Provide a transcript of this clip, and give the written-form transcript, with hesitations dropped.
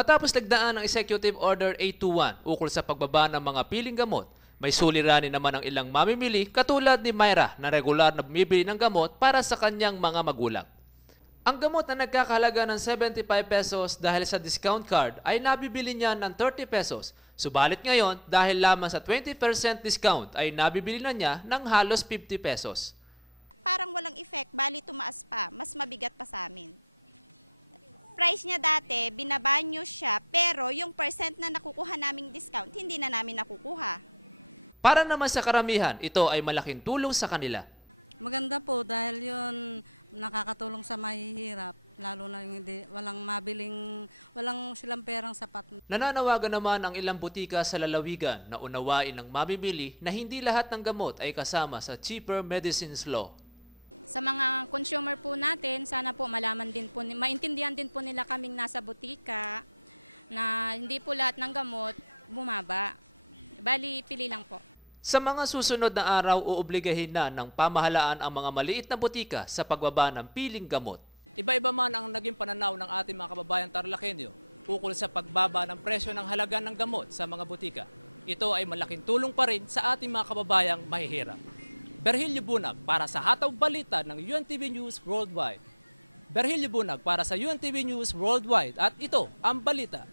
Matapos nagdaan ng Executive Order 821 ukol sa pagbaba ng mga piling gamot, may suliranin naman ang ilang mamimili katulad ni Myra na regular na bumibili ng gamot para sa kanyang mga magulang. Ang gamot na nagkakahalaga ng 75 pesos dahil sa discount card ay nabibili niya ng 30 pesos. Subalit ngayon, dahil lamang sa 20% discount ay nabibili na niya ng halos 50 pesos. Parang walang effect, bali tumaas pa, mas mabigat pa sa amin. Price niya dati, binaba nyo siya, pero yung percent na nakukuha naming discount, hindi na namin nakukuha. Para naman sa karamihan, ito ay malaking tulong sa kanila. Maganda po dahil yun nakakatulong sa mahihirap, lalo na yung walang silang perang sapat. Nananawagan naman ang ilang butika sa lalawigan na unawain ng mamimili na hindi lahat ng gamot ay kasama sa Cheaper Medicines Law. Sa mga consumer po natin, sana po malaman din po, maintindihan din po nila kaming nasa butika na hindi po lahat ng gamot bumaba. Bali, pili lang po. Sa mga susunod na araw, uobligahin na ng pamahalaan ang mga maliit na butika sa pagbaba ng piling gamot. Iba-iba man ang naging pananaw ng ating mga kababayan Tarlakenyo ukol sa pagbaba ng presyo ng halaga ng gamot sa mga butika. Ito ay malaking tulong pa rin sa ating mga kababayang mahihirap. Berhilyo Bunag para sa Hataw Balita ng UNTV News Worldwide. Berhilyo Bunag para sa UNTV News Worldwide at ito ang balita.